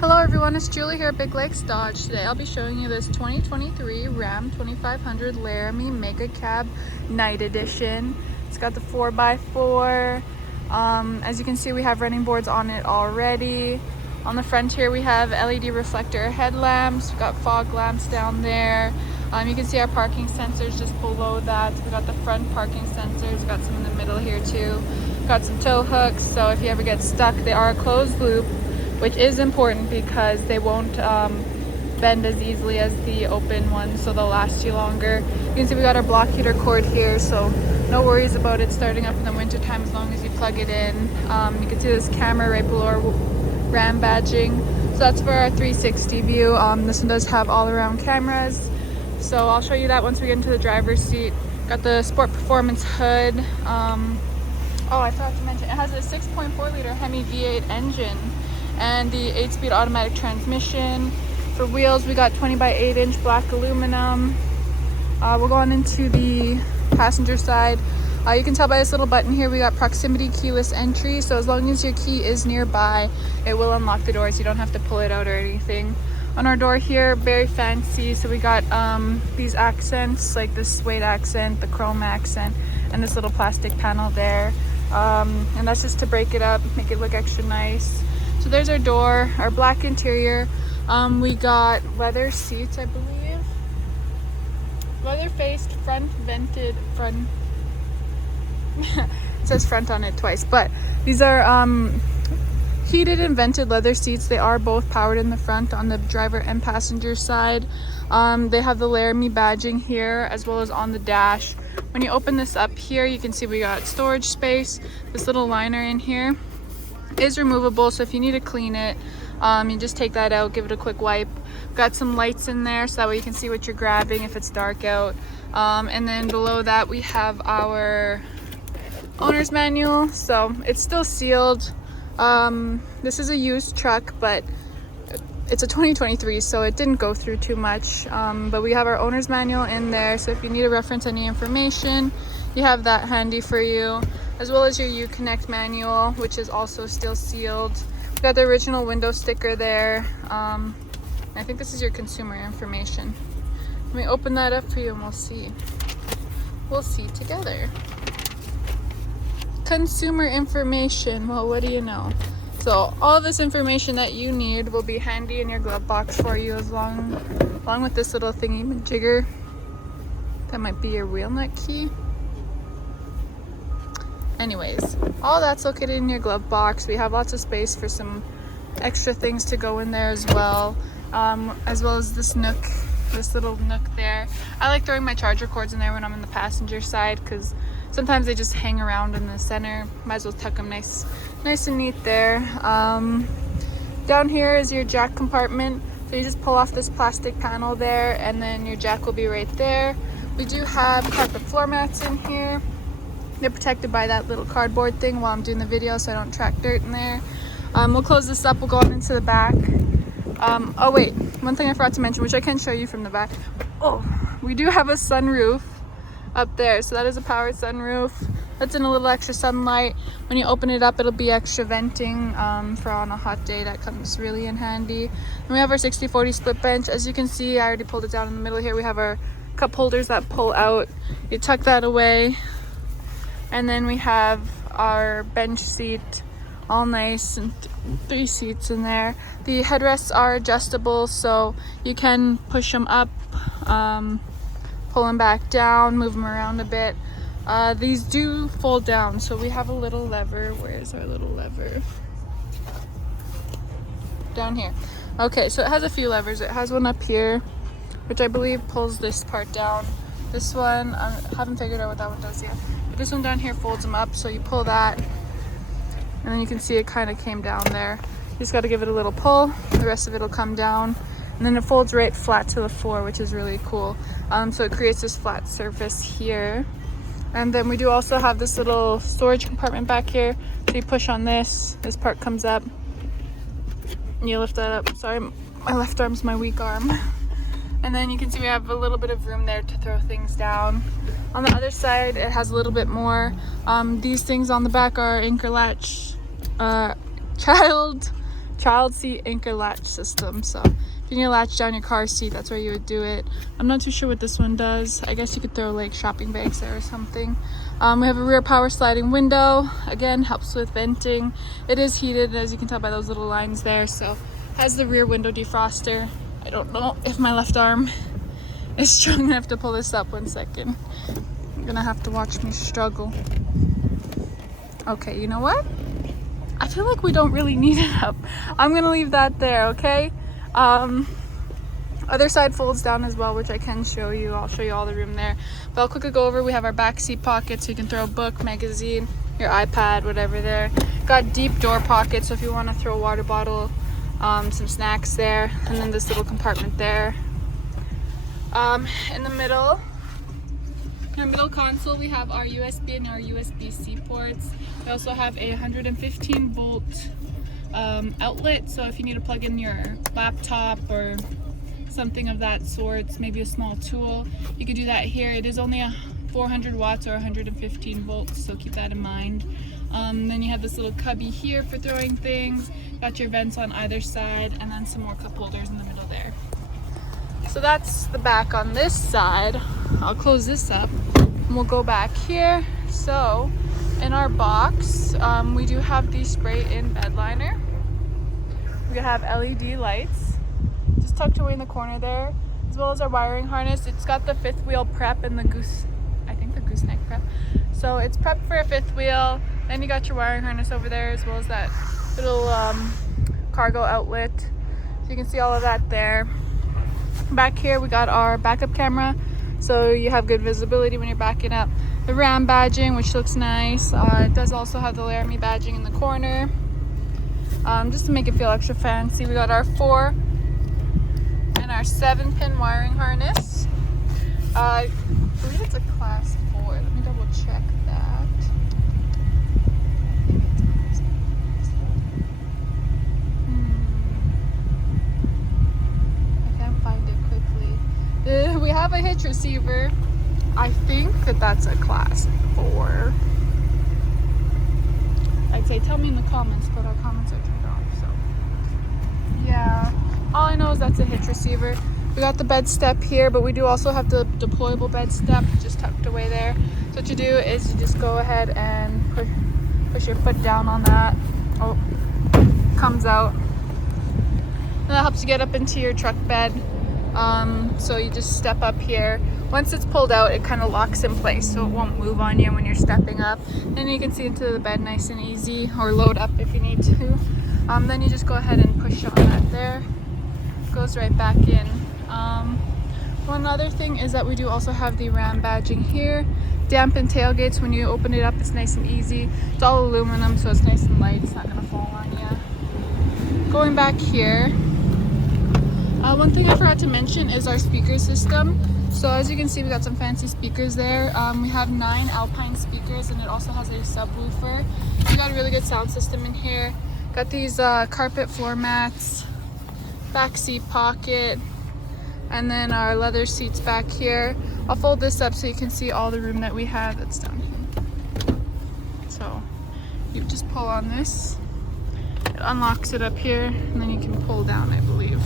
Hello everyone, it's Julie here at Big Lakes Dodge. Today I'll be showing you this 2023 Ram 2500 Laramie Mega Cab Night Edition. It's got the 4x4. As you can see, we have running boards on it already. On the front here we have LED reflector headlamps. We've got fog lamps down there. You can see our parking sensors just below that. We've got the front parking sensors. We've got some in the middle here too. We've got some tow hooks, so if you ever get stuck, they are a closed loop, which is important because they won't bend as easily as the open ones, so they'll last you longer. You can see we got our block heater cord here, so no worries about it starting up in the winter time as long as you plug it in. You can see this camera right below our Ram badging, so that's for our 360 view. This one does have all around cameras, so I'll show you that once we get into the driver's seat. Got the Sport Performance hood. Oh, I forgot to mention, it has a 6.4 liter Hemi V8 engine and the 8-speed automatic transmission. For wheels, we got 20x8 inch black aluminum. We'll go on into the passenger side. You can tell by this little button here, we got proximity keyless entry, so as long as your key is nearby, it will unlock the doors. You don't have to pull it out or anything. On our door here, very fancy, so we got these accents, like this suede accent, the chrome accent, and this little plastic panel there. And that's just to break it up, make it look extra nice. So there's our door, our black interior. We got leather seats, I believe. Leather faced, front vented, front. It says front on it twice, but these are heated and vented leather seats. They are both powered in the front on the driver and passenger side. They have the Laramie badging here as well as on the dash. When you open this up here, you can see we got storage space. This little liner in here is removable, so if you need to clean it, you just take that out, give it a quick wipe. Got some lights in there so that way you can see what you're grabbing if it's dark out. And then below that we have our owner's manual, so it's still sealed. This is a used truck, but it's a 2023, so it didn't go through too much. But we have our owner's manual in there, so if you need to reference any information, you have that handy for you, as well as your Uconnect manual, which is also still sealed. We got the original window sticker there. I think this is your consumer information. Let me open that up for you and we'll see. We'll see together. Consumer information, well, what do you know? So all this information that you need will be handy in your glove box for you, along with this little thingy jigger. That might be your wheel nut key. Anyways, all that's located in your glove box. We have lots of space for some extra things to go in there as well as this nook, this little nook there. I like throwing my charger cords in there when I'm in the passenger side because sometimes they just hang around in the center. Might as well tuck them nice and neat there. Down here is your jack compartment. So you just pull off this plastic panel there and then your jack will be right there. We do have carpet floor mats in here. They're protected by that little cardboard thing while I'm doing the video so I don't track dirt in there. We'll close this up, we'll go on into the back. Oh wait, one thing I forgot to mention, which I can show you from the back. Oh, we do have a sunroof up there, so that is a powered sunroof. That's in a little extra sunlight. When you open it up, it'll be extra venting for on a hot day. That comes really in handy. And we have our 60/40 split bench. As you can see, I already pulled it down in the middle here. We have our cup holders that pull out. You tuck that away. And then we have our bench seat, all nice, and 3 seats in there. The headrests are adjustable, so you can push them up, pull them back down, move them around a bit. These do fold down, so we have a little lever. Where's our little lever? Down here. Okay, so it has a few levers. It has one up here, which I believe pulls this part down. This one, I haven't figured out what that one does yet. But this one down here folds them up, so you pull that, and then you can see it kind of came down there. You just got to give it a little pull. The rest of it will come down, and then it folds right flat to the floor, which is really cool. So it creates this flat surface here. And then we do also have this little storage compartment back here. So you push on this part comes up, and you lift that up. Sorry, my left arm's my weak arm. And then you can see we have a little bit of room there to throw things down. On the other side, it has a little bit more. These things on the back are anchor latch child child seat anchor latch system. So if you need to latch down your car seat, that's where you would do it. I'm not too sure what this one does. I guess you could throw like shopping bags there or something. We have a rear power sliding window. Again, helps with venting. It is heated, as you can tell by those little lines there. So has the rear window defroster. I don't know if my left arm is strong enough to pull this up. 1 second. You're gonna have to watch me struggle. Okay, you know what? I feel like we don't really need it up. I'm gonna leave that there, okay? Other side folds down as well, which I can show you. I'll show you all the room there. But I'll quickly go over. We have our back seat pocket, so you can throw a book, magazine, your iPad, whatever there. Got deep door pockets, so if you want to throw a water bottle, some snacks there, and then this little compartment there. In the middle, in our middle console, we have our USB and our USB-C ports. We also have a 115 volt outlet, so if you need to plug in your laptop or something of that sort, maybe a small tool, you could do that here. It is only a 400 watts or 115 volts, so keep that in mind. Then you have this little cubby here for throwing things. Got your vents on either side, and then some more cup holders in the middle there. So that's the back on this side. I'll close this up and we'll go back here. So in our box, we do have the spray-in bed liner. We have LED lights just tucked away in the corner there, as well as our wiring harness. It's got the fifth wheel prep and the gooseneck prep. So it's prepped for a fifth wheel. Then you got your wiring harness over there, as well as that little cargo outlet. So you can see all of that there. Back here we got our backup camera, so you have good visibility when you're backing up. The Ram badging, which looks nice. It does also have the Laramie badging in the corner, just to make it feel extra fancy. We got our 4 and our 7-pin wiring harness. I believe it's a class 4. Let me double check that. I can't find it quickly. We have a hitch receiver. I think that's a class 4. I'd say tell me in the comments, but our comments are turned off, so yeah. All I know is that's a hitch receiver. We got the bed step here, but we do also have the deployable bed step just tucked away there. So what you do is you just go ahead and push your foot down on that. Oh, comes out. And that helps you get up into your truck bed. So you just step up here. Once it's pulled out, it kind of locks in place, so it won't move on you when you're stepping up. Then you can see into the bed nice and easy, or load up if you need to. Then you just go ahead and push on that there. Goes right back in. One other thing is that we do also have the Ram badging here. Dampen tailgates. When you open it up, it's nice and easy. It's all aluminum, so it's nice and light. It's not going to fall on you. Going back here, one thing I forgot to mention is our speaker system. So as you can see, we got some fancy speakers there. We have 9 Alpine speakers, and it also has a subwoofer. We got a really good sound system in here. Got these carpet floor mats, back seat pocket, and then our leather seats back here. I'll fold this up so you can see all the room that we have that's down here. So you just pull on this, it unlocks it up here, and then you can pull down, I believe.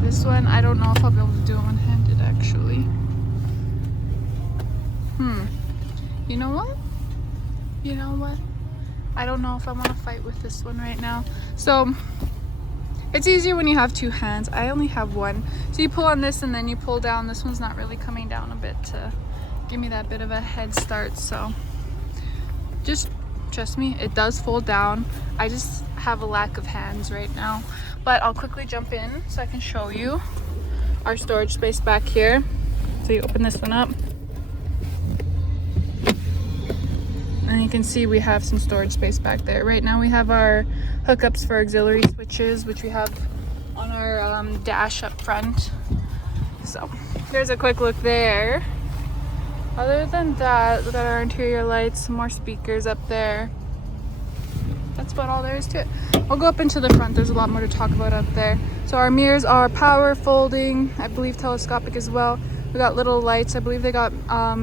This one, I don't know if I'll be able to do it one-handed actually. You know what? You know what? I don't know if I want to fight with this one right now. So it's easier when you have 2 hands. I only have one. So you pull on this and then you pull down. This one's not really coming down a bit to give me that bit of a head start. So just trust me, it does fold down. I just have a lack of hands right now. But I'll quickly jump in so I can show you our storage space back here. So you open this one up. And you can see we have some storage space back there. Right now we have our hookups for auxiliary switches, which we have on our dash up front. So there's a quick look there. Other than that, we got our interior lights, some more speakers up there. That's about all there is to it. I'll go up into the front. There's a lot more to talk about up there. So our mirrors are power folding, I believe telescopic as well. We got little lights. I believe they got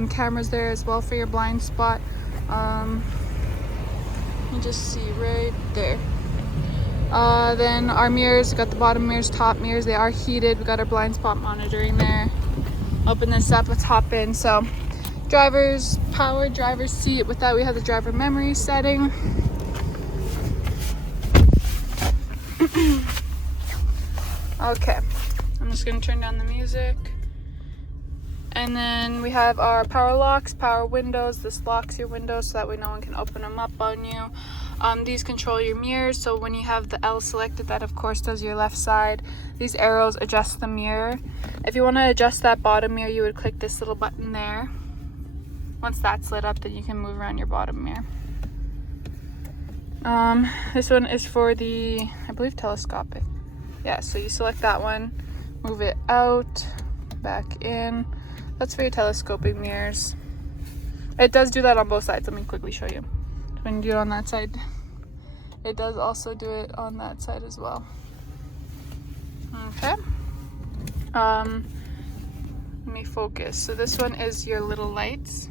cameras there as well for your blind spot. You just see right there. Then our mirrors, we got the bottom mirrors, top mirrors, they are heated. We got our blind spot monitoring there. Open this up, let's hop in. So driver's power, driver's seat. With that we have the driver memory setting. Okay, I'm just gonna turn down the music. And then we have our power locks, power windows. This locks your windows so that way no one can open them up on you. These control your mirrors, so when you have the L selected, that of course does your left side. These arrows adjust the mirror. If you want to adjust that bottom mirror, you would click this little button there. Once that's lit up, then you can move around your bottom mirror. This one is for the, I believe, telescopic. Yeah, so you select that one, move it out, back in. That's for your telescopic mirrors. It does do that on both sides. Let me quickly show you. When you do it on that side, it does also do it on that side as well. Okay. Let me focus. So this one is your little lights.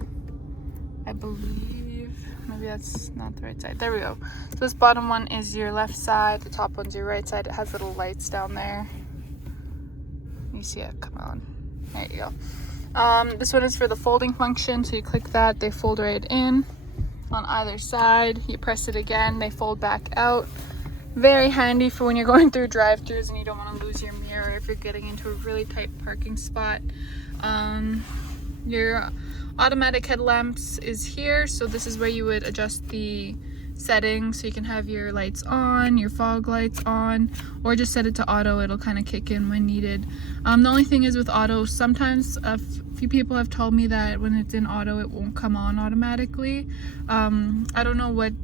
I believe, maybe that's not the right side. There we go. So this bottom one is your left side. The top one's your right side. It has little lights down there. You see it, come on. There you go. This one is for the folding function. So you click that, they fold right in on either side. You press it again, they fold back out. Very handy for when you're going through drive-thrus and you don't want to lose your mirror if you're getting into a really tight parking spot. Your automatic headlamps is here, so this is where you would adjust the settings, so you can have your lights on, your fog lights on, or just set it to auto. It'll kind of kick in when needed. The only thing is with auto, sometimes a few people have told me that when it's in auto it won't come on automatically. I don't know what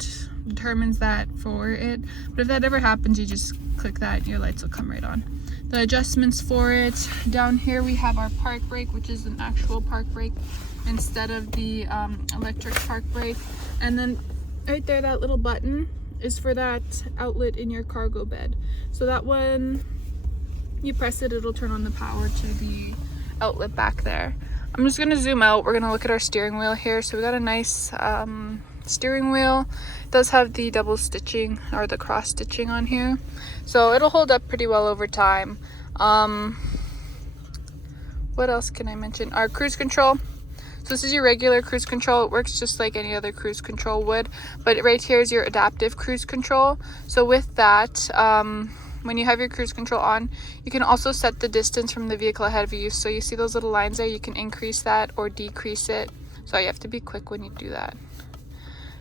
determines that for it, but if that ever happens, you just click that and your lights will come right on. The adjustments for it, down here we have our park brake, which is an actual park brake instead of the electric park brake. And then right there, that little button is for that outlet in your cargo bed. So that one, you press it, it'll turn on the power to the outlet back there. I'm just gonna zoom out. We're gonna look at our steering wheel here. So we got a nice steering wheel. It does have the double stitching or the cross stitching on here, so it'll hold up pretty well over time. What else can I mention? Our cruise control. So this is your regular cruise control. It works just like any other cruise control would, but right here is your adaptive cruise control. So with that, when you have your cruise control on, you can also set the distance from the vehicle ahead of you. So you see those little lines there, you can increase that or decrease it. So you have to be quick when you do that.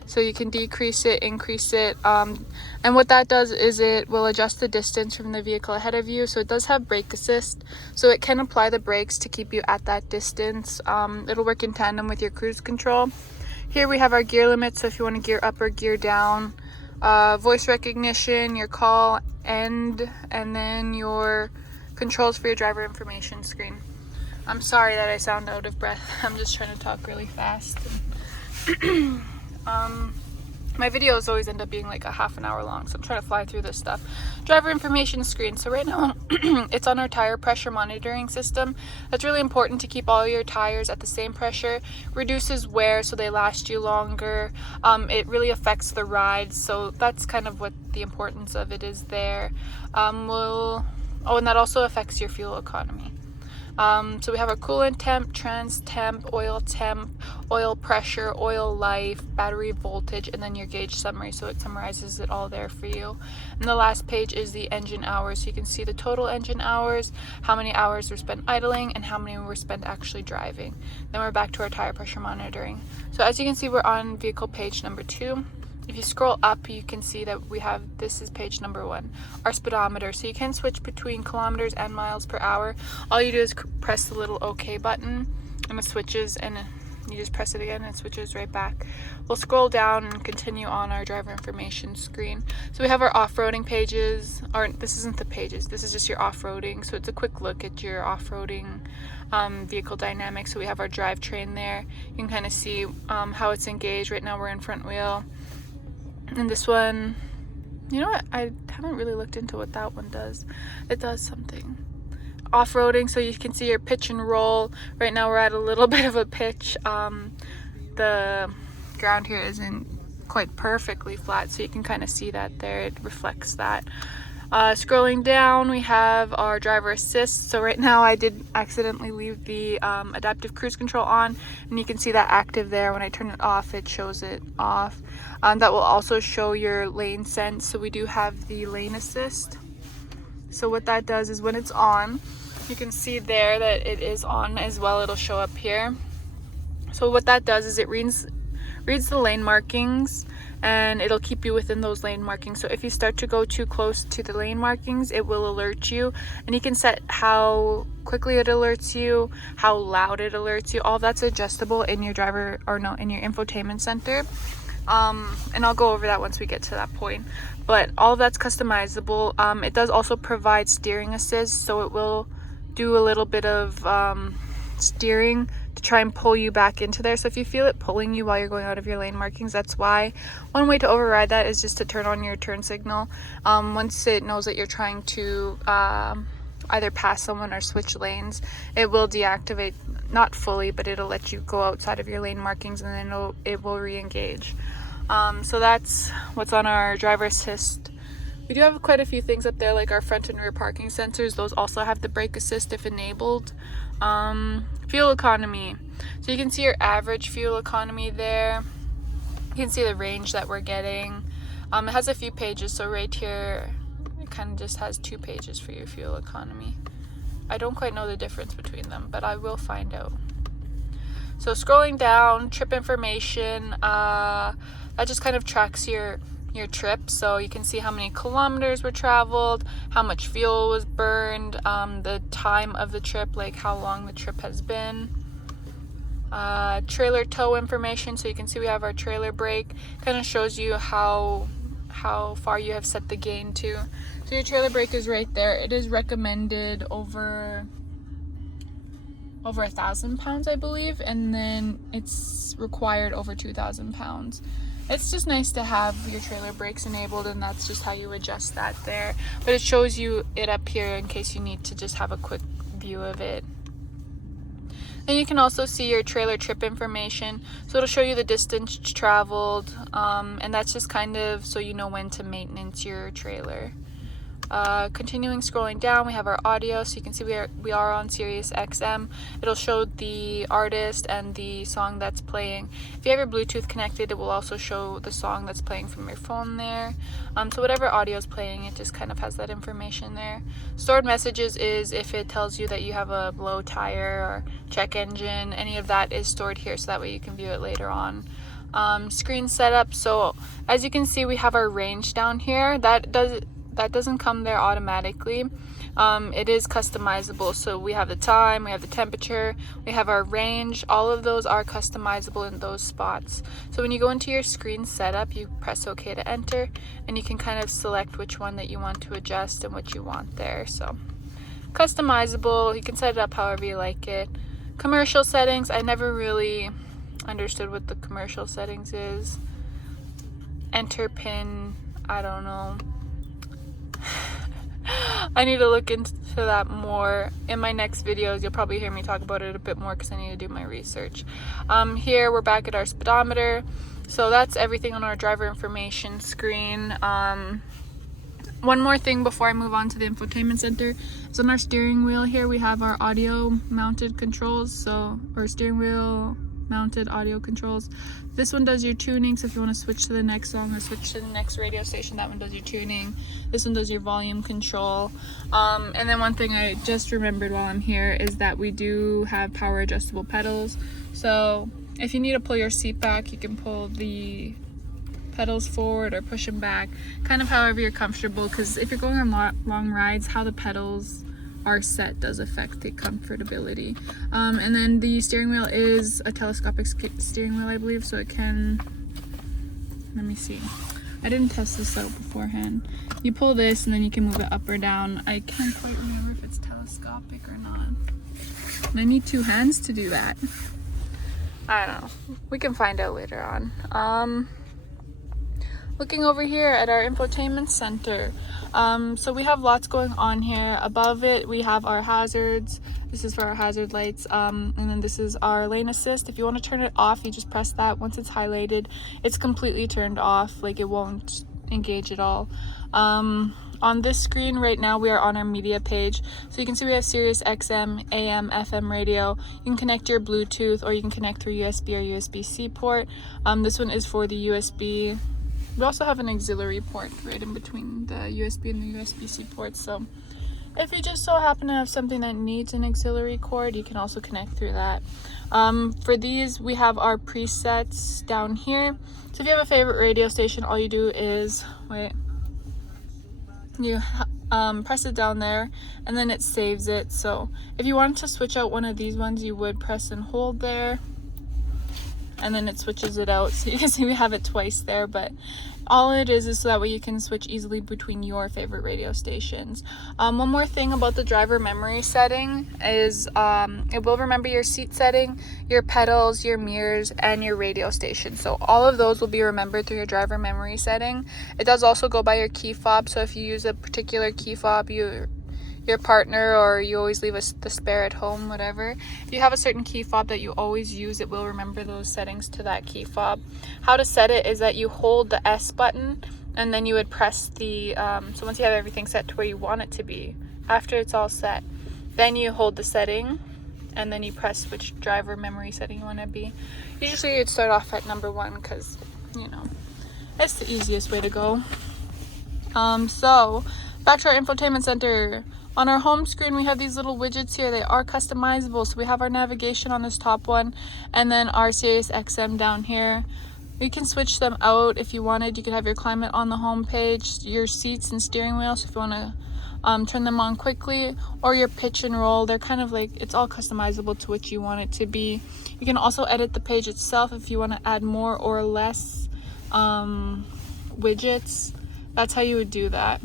So you can decrease it, increase it, and what that does is it will adjust the distance from the vehicle ahead of you. So it does have brake assist, so it can apply the brakes to keep you at that distance. It'll work in tandem with your cruise control. Here we have our gear limit, so if you want to gear up or gear down, voice recognition, your call end, and then your controls for your driver information screen. I'm sorry that I sound out of breath. I'm just trying to talk really fast. My videos always end up being like a half an hour long, so I'm trying to fly through this stuff. Driver information screen. So right now it's on our tire pressure monitoring system. That's really important to keep all your tires at the same pressure. Reduces wear so they last you longer. It really affects the ride, so that's kind of what the importance of it is there. And that also affects your fuel economy. So we have our coolant temp, trans temp, oil pressure, oil life, battery voltage, and then your gauge summary. So it summarizes it all there for you. And the last page is the engine hours. So you can see the total engine hours, how many hours were spent idling, and how many were spent actually driving. Then we're back to our tire pressure monitoring. So as you can see, we're on vehicle page number 2. If you scroll up, you can see that this is page number 1, our speedometer. So you can switch between kilometers and miles per hour. All you do is press the little OK button and it switches, and you just press it again and it switches right back. We'll scroll down and continue on our driver information screen. So we have our off-roading pages, or this isn't the pages, this is just your off-roading. So it's a quick look at your off-roading vehicle dynamics. So we have our drivetrain there. You can kind of see how it's engaged. Right now we're in front wheel. And this one, you know what, I haven't really looked into what that one does. It does something. Off-roading, so you can see your pitch and roll. Right now we're at a little bit of a pitch. The ground here isn't quite perfectly flat, so you can kind of see that there. It reflects that. Scrolling down, we have our driver assist. So right now I did accidentally leave the adaptive cruise control on, and you can see that active there. When I turn it off, it shows it off. That will also show your lane sense. So we do have the lane assist. So what that does is when it's on, you can see there that it is on as well. It'll show up here. So what that does is it reads the lane markings, and it'll keep you within those lane markings. So if you start to go too close to the lane markings, it will alert you, and you can set how quickly it alerts you, how loud it alerts you. All that's adjustable in your in your infotainment center. And I'll go over that once we get to that point. But all of that's customizable. It does also provide steering assist, so it will do a little bit of steering to try and pull you back into there. So if you feel it pulling you while you're going out of your lane markings, that's why. One way to override that is just to turn on your turn signal. Once it knows that you're trying to either pass someone or switch lanes, it will deactivate, not fully, but it'll let you go outside of your lane markings, and then it will re-engage. So that's what's on our driver assist. We do have quite a few things up there, like our front and rear parking sensors. Those also have the brake assist if enabled. Fuel economy. So you can see your average fuel economy there. You can see the range that we're getting. It has a few pages, so right here it kind of just has 2 pages for your fuel economy. I don't quite know the difference between them, but I will find out. So scrolling down, trip information, that just kind of tracks your trip. So you can see how many kilometers were traveled, how much fuel was burned, the time of the trip, like how long the trip has been. Trailer tow information, so you can see we have our trailer brake. Kind of shows you how far you have set the gain to. So your trailer brake is right there. It is recommended over 1,000 pounds, I believe, and then it's required over 2,000 pounds. It's just nice to have your trailer brakes enabled, and that's just how you adjust that there. But it shows you it up here in case you need to just have a quick view of it. And you can also see your trailer trip information. So it'll show you the distance traveled, and that's just kind of so you know when to maintenance your trailer. Continuing scrolling down, we have our audio, so you can see we are on Sirius XM. It'll show the artist and the song that's playing. If you have your Bluetooth connected, it will also show the song that's playing from your phone there. So whatever audio is playing, it just kind of has that information there. Stored messages is if it tells you that you have a low tire or check engine. Any of that is stored here, so that way you can view it later on. Screen setup, so as you can see, we have our range down here. That doesn't come there automatically. It is customizable. So we have the time, we have the temperature, we have our range. All of those are customizable in those spots. So when you go into your screen setup, you press OK to enter, and you can kind of select which one that you want to adjust and what you want there. So customizable, you can set it up however you like it. Commercial settings, I never really understood what the commercial settings is. Enter pin, I don't know. I need to look into that more. In my next videos, you'll probably hear me talk about it a bit more because I need to do my research. Here we're back at our speedometer. So that's everything on our driver information screen. One more thing before I move on to the infotainment center. So on our steering wheel here, we have our audio mounted controls. Or steering wheel mounted audio controls. This one does your tuning, so if you want to switch to the next song or switch to the next radio station, that one does your tuning. This one does your volume control. And then one thing I just remembered while I'm here is that we do have power adjustable pedals. So if you need to pull your seat back, you can pull the pedals forward or push them back, kind of however you're comfortable, because if you're going on long rides, how the pedals are set does affect the comfortability. And then the steering wheel is a telescopic steering wheel, I believe, so it can, let me see, I didn't test this out beforehand. You pull this and then you can move it up or down. I can't quite remember if it's telescopic or not, and I need 2 hands to do that. I don't know, we can find out later on. Looking over here at our infotainment center, so we have lots going on here. Above it we have our hazards. This is for our hazard lights, and then this is our lane assist. If you want to turn it off, you just press that. Once it's highlighted, it's completely turned off, like it won't engage at all. On this screen right now we are on our media page, so you can see we have Sirius XM, AM, FM radio. You can connect your Bluetooth, or you can connect through USB or USB-C port. This one is for the USB. We also have an auxiliary port right in between the USB and the USB-C ports, so if you just so happen to have something that needs an auxiliary cord, you can also connect through that. For these, we have our presets down here. So if you have a favorite radio station, all you do is, you press it down there, and then it saves it. So if you wanted to switch out one of these ones, you would press and hold there, and then it switches it out. So you can see we have it twice there, but all it is so that way you can switch easily between your favorite radio stations. One more thing about the driver memory setting is it will remember your seat setting, your pedals, your mirrors, and your radio station. So all of those will be remembered through your driver memory setting. It does also go by your key fob, so if you use a particular key fob, your partner, or you always leave the spare at home, whatever, if you have a certain key fob that you always use, it will remember those settings to that key fob. How to set it is that you hold the S button, and then you would press the so once you have everything set to where you want it to be, after it's all set, then you hold the setting, and then you press which driver memory setting you want to be. Usually you'd start off at number 1, because you know it's the easiest way to go. So back to our infotainment center. On our home screen, we have these little widgets here. They are customizable. So we have our navigation on this top one, and then our Sirius XM down here. You can switch them out if you wanted. You could have your climate on the home page, your seats and steering wheel, so if you want to turn them on quickly, or your pitch and roll. They're kind of like, it's all customizable to what you want it to be. You can also edit the page itself if you want to add more or less widgets. That's how you would do that.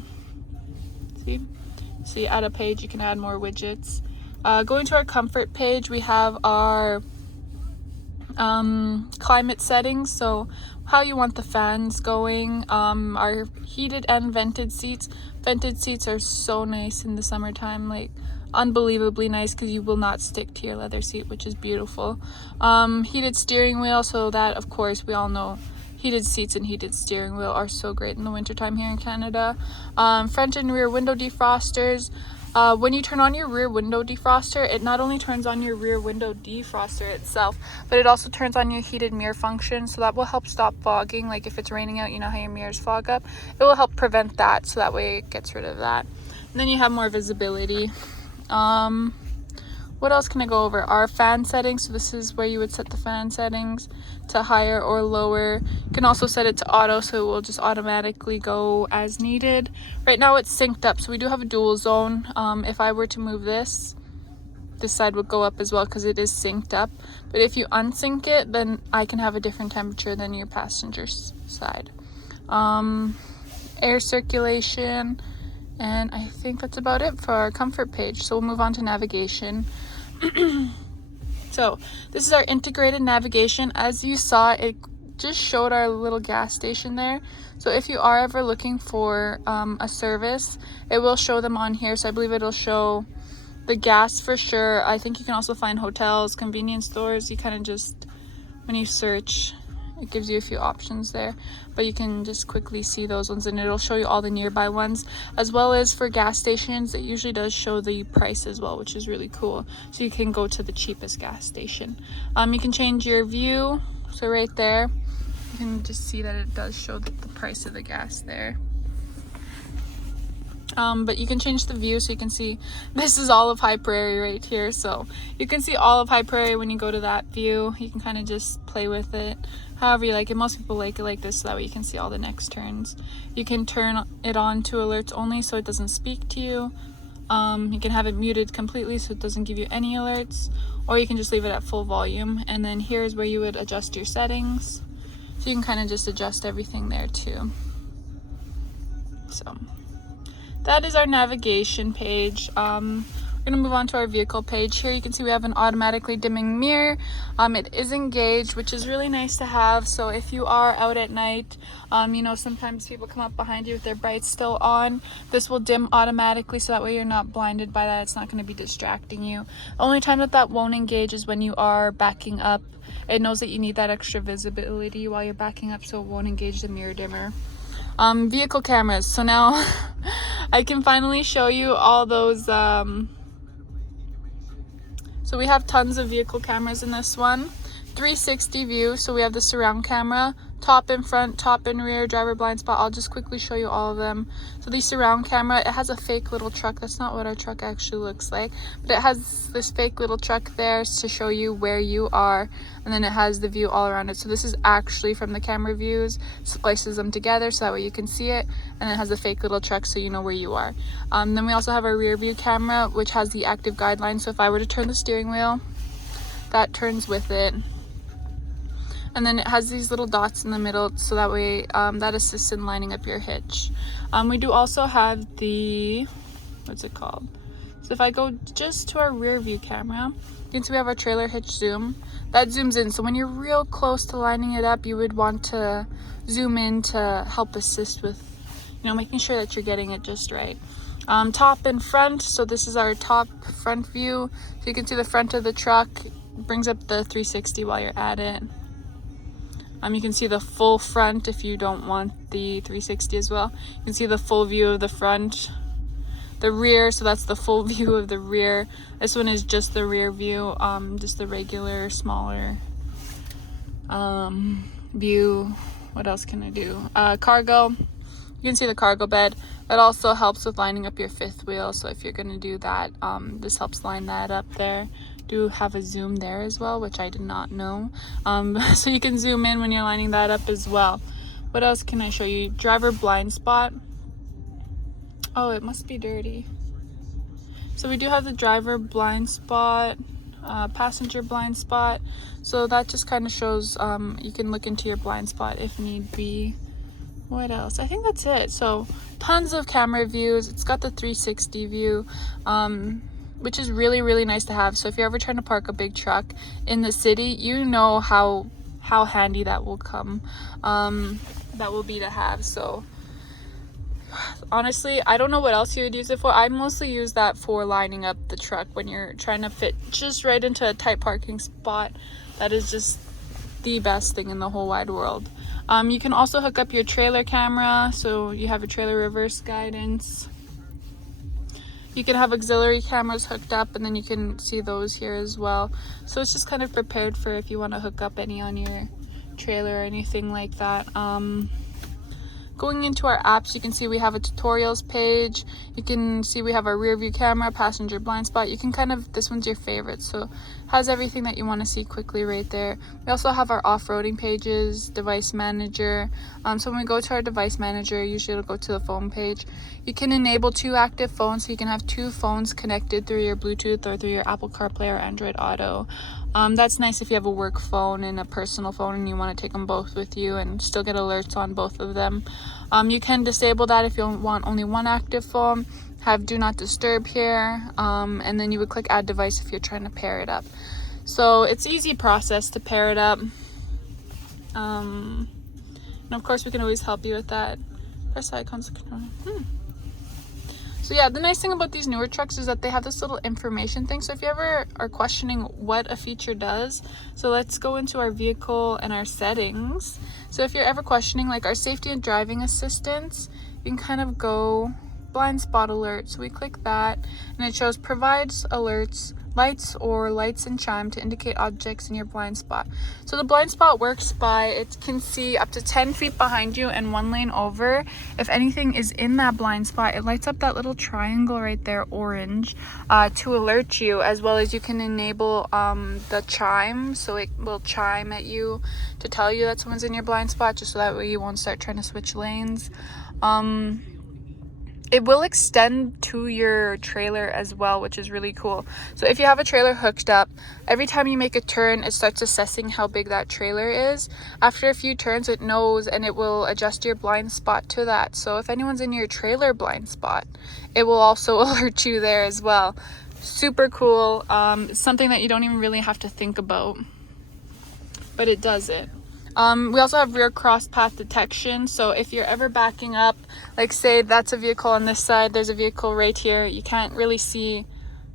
See, add a page, you can add more widgets. Going to our comfort page, we have our climate settings, so how you want the fans going, our heated and vented seats. Vented seats are so nice in the summertime, like unbelievably nice, because you will not stick to your leather seat, which is beautiful. Heated steering wheel, so that of course we all know heated seats and heated steering wheel are so great in the wintertime here in Canada. Front and rear window defrosters. When you turn on your rear window defroster, it not only turns on your rear window defroster itself, but it also turns on your heated mirror function, so that will help stop fogging. Like if it's raining out, you know how your mirrors fog up, it will help prevent that, so that way it gets rid of that. And then you have more visibility. What else can I go over? Our fan settings, so this is where you would set the fan settings to higher or lower. You can also set it to auto, so it will just automatically go as needed. Right now it's synced up, so we do have a dual zone. If I were to move this side would go up as well because it is synced up. But if you unsync it, then I can have a different temperature than your passenger's side. Air circulation, and I think that's about it for our comfort page. So we'll move on to navigation. So this is our integrated navigation. As you saw, it just showed our little gas station there. So if you are ever looking for a service, it will show them on here. So I believe it'll show the gas for sure. I think you can also find hotels, convenience stores. You kind of just, when you search, it gives you a few options there, but you can just quickly see those ones, and it'll show you all the nearby ones, as well as for gas stations. It usually does show the price as well, which is really cool, so you can go to the cheapest gas station. You can change your view, so right there you can just see that it does show the price of the gas there. But you can change the view, so you can see this is all of High Prairie right here, so you can see all of High Prairie when you go to that view. You can kind of just play with it however you like it. Most people like it like this, so that way you can see all the next turns. You can turn it on to alerts only, so it doesn't speak to you. You can have it muted completely, so it doesn't give you any alerts, or you can just leave it at full volume. And then here's where you would adjust your settings, so you can kind of just adjust everything there too. So that is our navigation page. We're gonna move on to our vehicle page. Here you can see we have an automatically dimming mirror. It is engaged, which is really nice to have. So if you are out at night, you know, sometimes people come up behind you with their brights still on. This will dim automatically, so that way you're not blinded by that. It's not gonna be distracting you. The only time that won't engage is when you are backing up. It knows that you need that extra visibility while you're backing up, so it won't engage the mirror dimmer. Vehicle cameras. So now I can finally show you all those. So we have tons of vehicle cameras in this one. 360 view, so we have the surround camera, top and front, top and rear, driver blind spot. I'll just quickly show you all of them. So the surround camera, it has a fake little truck. That's not what our truck actually looks like, but it has this fake little truck there to show you where you are, and then it has the view all around it. So this is actually from the camera views, splices them together so that way you can see it, and it has a fake little truck so you know where you are. Then we also have our rear view camera, which has the active guidelines. So if I were to turn the steering wheel, that turns with it. And then it has these little dots in the middle, so that way that assists in lining up your hitch. We do also have the, what's it called? So if I go just to our rear view camera, you can see we have our trailer hitch zoom. That zooms in, so when you're real close to lining it up, you would want to zoom in to help assist with, you know, making sure that you're getting it just right. Top and front, so this is our top front view. So you can see the front of the truck. It brings up the 360 while you're at it. You can see the full front if you don't want the 360 as well. You can see the full view of the front. The rear, so that's the full view of the rear. This one is just the rear view, just the regular, smaller view. What else can I do? Cargo. You can see the cargo bed. That also helps with lining up your fifth wheel. So if you're going to do that, this helps line that up there. Do have a zoom there as well, which I did not know. So you can zoom in when you're lining that up as well. What else can I show you? Driver blind spot. Oh, it must be dirty. So we do have the driver blind spot, passenger blind spot. So that just kind of shows you can look into your blind spot if need be. What else? I think that's it. So tons of camera views. It's got the 360 view, which is really, really nice to have. So if you're ever trying to park a big truck in the city, you know how handy that will come, that will be to have. So honestly, I don't know what else you would use it for. I mostly use that for lining up the truck when you're trying to fit just right into a tight parking spot. That is just the best thing in the whole wide world. You can also hook up your trailer camera, so you have a trailer reverse guidance. You can have auxiliary cameras hooked up, and then you can see those here as well. So it's just kind of prepared for if you want to hook up any on your trailer or anything like that. Going into our apps, you can see we have a tutorials page. You can see we have our rear view camera, passenger blind spot. You can kind of, this one's your favorite, so it has everything that you want to see quickly right there. We also have our off-roading pages, device manager. So when we go to our device manager, usually it'll go to the phone page. You can enable 2 active phones, so you can have 2 phones connected through your Bluetooth or through your Apple CarPlay or Android Auto. That's nice if you have a work phone and a personal phone and you want to take them both with you and still get alerts on both of them. You can disable that if you want only 1 active phone. Have do not disturb here, and then you would click add device if you're trying to pair it up. So it's an easy process to pair it up, and of course we can always help you with that. Press icons. So yeah, the nice thing about these newer trucks is that they have this little information thing. So if you ever are questioning what a feature does, so let's go into our vehicle and our settings. So if you're ever questioning like our safety and driving assistance, you can kind of go blind spot alert. So we click that and it shows provides alerts, lights or lights and chime to indicate objects in your blind spot. So the blind spot works by it can see up to 10 feet behind you and 1 lane over. If anything is in that blind spot, it lights up that little triangle right there, orange, to alert you, as well as you can enable the chime, so it will chime at you to tell you that someone's in your blind spot, just so that way you won't start trying to switch lanes. It will extend to your trailer as well, which is really cool. So if you have a trailer hooked up, every time you make a turn, it starts assessing how big that trailer is. After a few turns, it knows and it will adjust your blind spot to that. So if anyone's in your trailer blind spot, it will also alert you there as well. Super cool. It's something that you don't even really have to think about, but it does it. We also have rear cross path detection, so if you're ever backing up, like say that's a vehicle on this side, there's a vehicle right here, you can't really see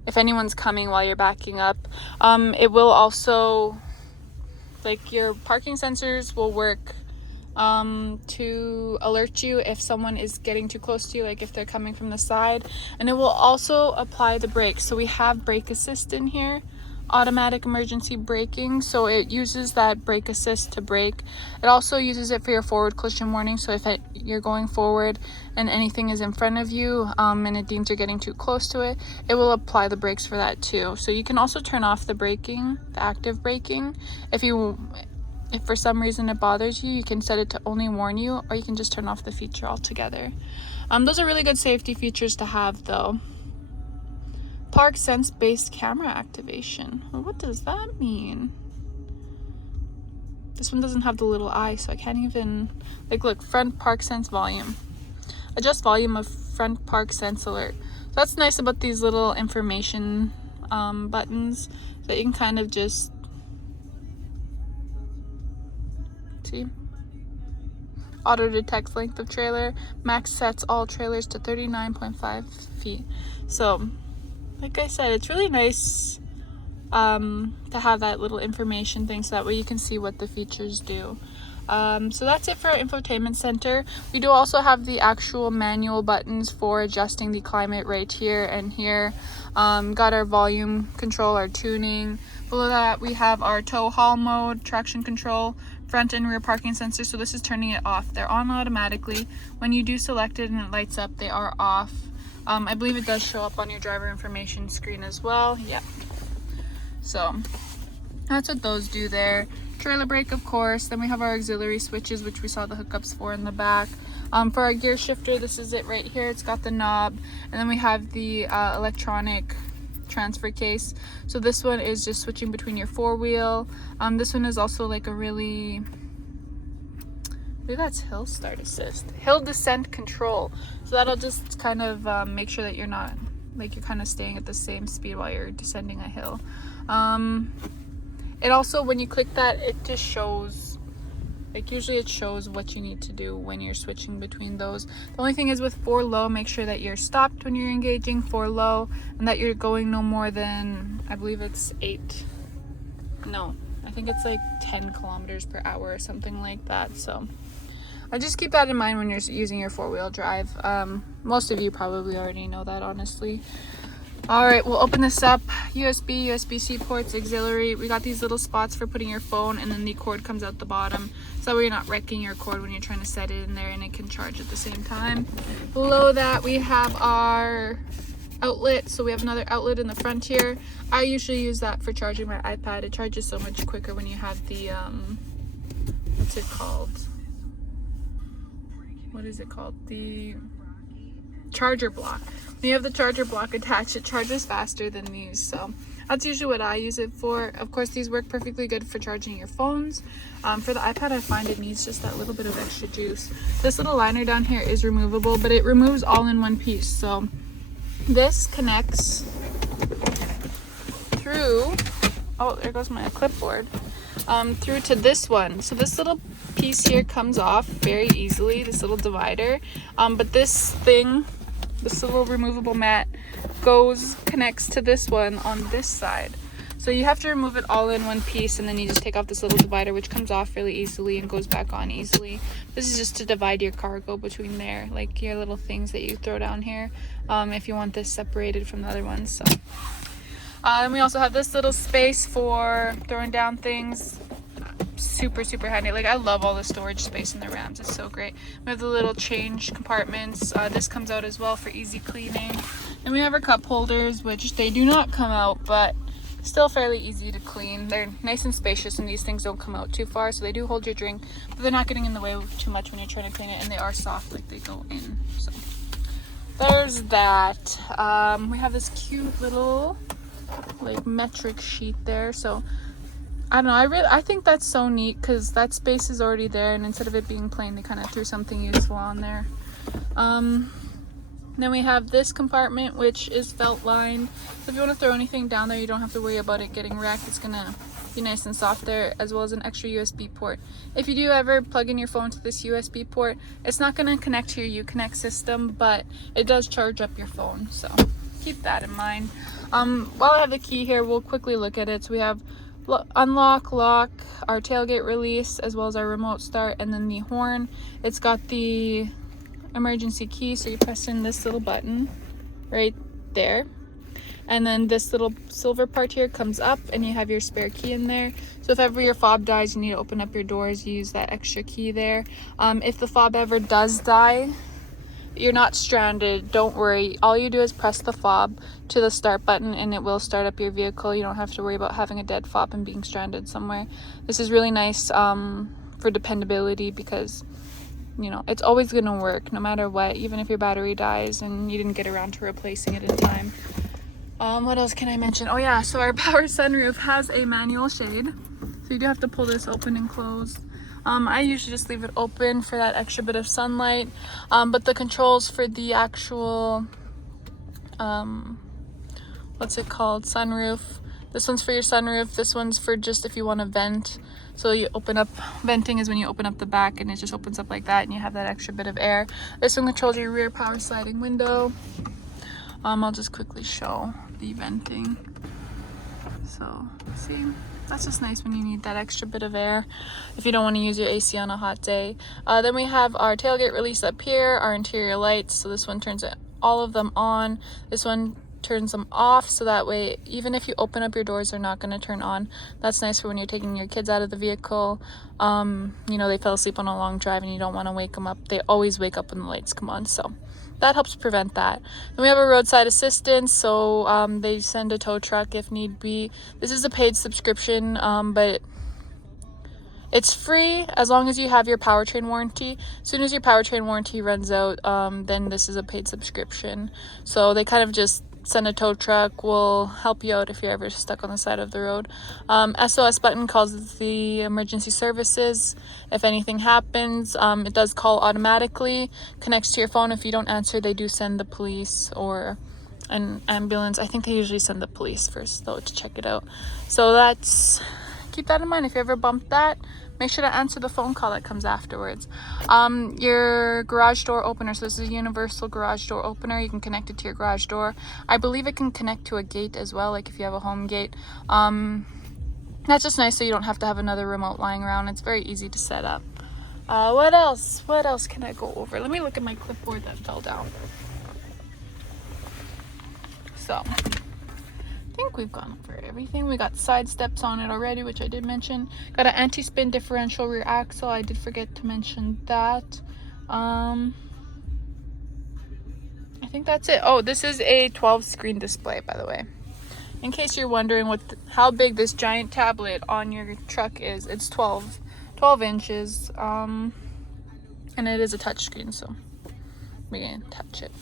if anyone's coming while you're backing up. It will also, like, your parking sensors will work to alert you if someone is getting too close to you, like if they're coming from the side, and it will also apply the brakes. So we have brake assist in here, automatic emergency braking, so it uses that brake assist to brake. It also uses it for your forward collision warning, so if you're going forward and anything is in front of you and it deems you're getting too close to it, it will apply the brakes for that too. So you can also turn off the braking, the active braking, if for some reason it bothers you. You can set it to only warn you, or you can just turn off the feature altogether. Those are really good safety features to have though. Park sense based camera activation. Well, what does that mean? This one doesn't have the little eye, so I can't even, like, look, front park sense volume. Adjust volume of front park sense alert. So that's nice about these little information buttons, that you can kind of just see. Auto detects length of trailer. Max sets all trailers to 39.5 feet. So like I said, it's really nice to have that little information thing, so that way you can see what the features do. So that's it for our infotainment center. We do also have the actual manual buttons for adjusting the climate right here and here. Got our volume control, our tuning. Below that we have our tow haul mode, traction control, front and rear parking sensors. So this is turning it off. They're on automatically. When you do select it and it lights up, they are off. I believe it does show up on your driver information screen as well. Yep. So that's what those do there. Trailer brake, of course. Then we have our auxiliary switches, which we saw the hookups for in the back. For our gear shifter, this is it right here. It's got the knob. And then we have the electronic transfer case. So this one is just switching between your four-wheel. This one is also like a really... Maybe that's hill start assist, hill descent control. So that'll just kind of make sure that you're not, like, you're kind of staying at the same speed while you're descending a hill. It also, when you click that, it just shows, like, usually it shows what you need to do when you're switching between those. The only thing is with 4 low, make sure that you're stopped when you're engaging 4 low, and that you're going no more than, I believe it's 8. No, I think it's like 10 kilometers per hour or something like that. So I just keep that in mind when you're using your 4-wheel drive. Most of you probably already know that, honestly. All right, we'll open this up. USB, USB-C ports, auxiliary. We got these little spots for putting your phone, and then the cord comes out the bottom, so that way you're not wrecking your cord when you're trying to set it in there, and it can charge at the same time. Below that, we have our outlet. So we have another outlet in the front here. I usually use that for charging my iPad. It charges so much quicker when you have the what's it called? What is it called? The charger block. When you have the charger block attached, it charges faster than these. So that's usually what I use it for. Of course, these work perfectly good for charging your phones. For the iPad, I find it needs just that little bit of extra juice. This little liner down here is removable, but it removes all in one piece. So this connects through, oh, there goes my clipboard, through to this one. So this little piece here comes off very easily, this little divider. But this thing, this little removable mat, connects to this one on this side. So you have to remove it all in one piece, and then you just take off this little divider, which comes off really easily and goes back on easily. This is just to divide your cargo between there, like your little things that you throw down here, if you want this separated from the other ones. So and we also have this little space for throwing down things. Super handy. Like, I love all the storage space in the Rams. It's so great. We have the little change compartments. This comes out as well for easy cleaning. And we have our cup holders, which they do not come out, but still fairly easy to clean. They're nice and spacious, and these things don't come out too far, so they do hold your drink, but they're not getting in the way too much when you're trying to clean it, and they are soft, like they go in. So there's that. We have this cute little like metric sheet there. So I don't know, I think that's so neat, because that space is already there, and instead of it being plain, they kind of threw something useful on there. Then we have this compartment, which is felt lined. So if you want to throw anything down there, you don't have to worry about it getting wrecked. It's gonna be nice and soft there, as well as an extra USB port. If you do ever plug in your phone to this USB port, it's not gonna connect to your Uconnect system, but it does charge up your phone. So keep that in mind. While I have the key here, we'll quickly look at it. So we have unlock, lock, our tailgate release, as well as our remote start, and then the horn. It's got the emergency key, so you press in this little button right there, and then this little silver part here comes up and you have your spare key in there. So if ever your fob dies, you need to open up your doors, you use that extra key there. If the fob ever does die, you're not stranded, don't worry. All you do is press the fob to the start button and it will start up your vehicle. You don't have to worry about having a dead fob and being stranded somewhere. This is really nice for dependability, because you know it's always going to work no matter what, even if your battery dies and you didn't get around to replacing it in time. What else can I mention? Oh yeah, so our power sunroof has a manual shade, so you do have to pull this open and close. I usually just leave it open for that extra bit of sunlight, but the controls for the actual what's it called, sunroof, this one's for your sunroof, this one's for just if you want to vent. So you open up, venting is when you open up the back and it just opens up like that and you have that extra bit of air. This one controls your rear power sliding window. I'll just quickly show the venting. So see, that's just nice when you need that extra bit of air if you don't want to use your AC on a hot day. Then we have our tailgate release up here, our interior lights. So this one turns all of them on. This one turns them off, so that way even if you open up your doors, they're not going to turn on. That's nice for when you're taking your kids out of the vehicle. You know, they fell asleep on a long drive and you don't want to wake them up. They always wake up when the lights come on, so that helps prevent that. Then we have a roadside assistance, so they send a tow truck if need be. This is a paid subscription, but it's free as long as you have your powertrain warranty. As soon as your powertrain warranty runs out, then this is a paid subscription. So they kind of just send a tow truck, will help you out if you're ever stuck on the side of the road. SOS button calls the emergency services if anything happens. It does call automatically, connects to your phone. If you don't answer, they do send the police or an ambulance. I think they usually send the police first though to check it out. So that's, keep that in mind. If you ever bump that, make sure to answer the phone call that comes afterwards. Your garage door opener, so this is a universal garage door opener. You can connect it to your garage door. I believe it can connect to a gate as well, like if you have a home gate. That's just nice so you don't have to have another remote lying around. It's very easy to set up. What else can I go over? Let me look at my clipboard that fell down. So I think we've gone over everything. We got side steps on it already, which I did mention. Got an anti-spin differential rear axle. I did forget to mention that. I think that's it. Oh, this is a 12 screen display, by the way. In case you're wondering how big this giant tablet on your truck is, it's 12 inches. And it is a touch screen, so we can touch it.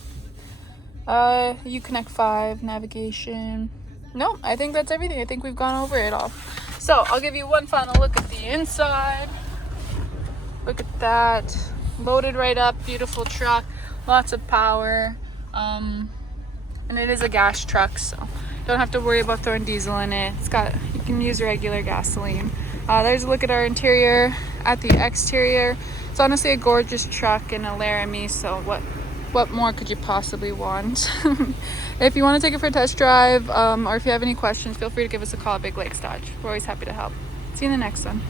Uconnect 5, navigation. No, I think that's everything. I think we've gone over it all. So I'll give you one final look at the inside. Look at that. Loaded right up. Beautiful truck. Lots of power. And it is a gas truck, so don't have to worry about throwing diesel in it. You can use regular gasoline. There's a look at our interior. At the exterior, it's honestly a gorgeous truck in a Laramie, so what more could you possibly want? If you want to take it for a test drive, or if you have any questions, feel free to give us a call at Big Lakes Dodge. We're always happy to help. See you in the next one.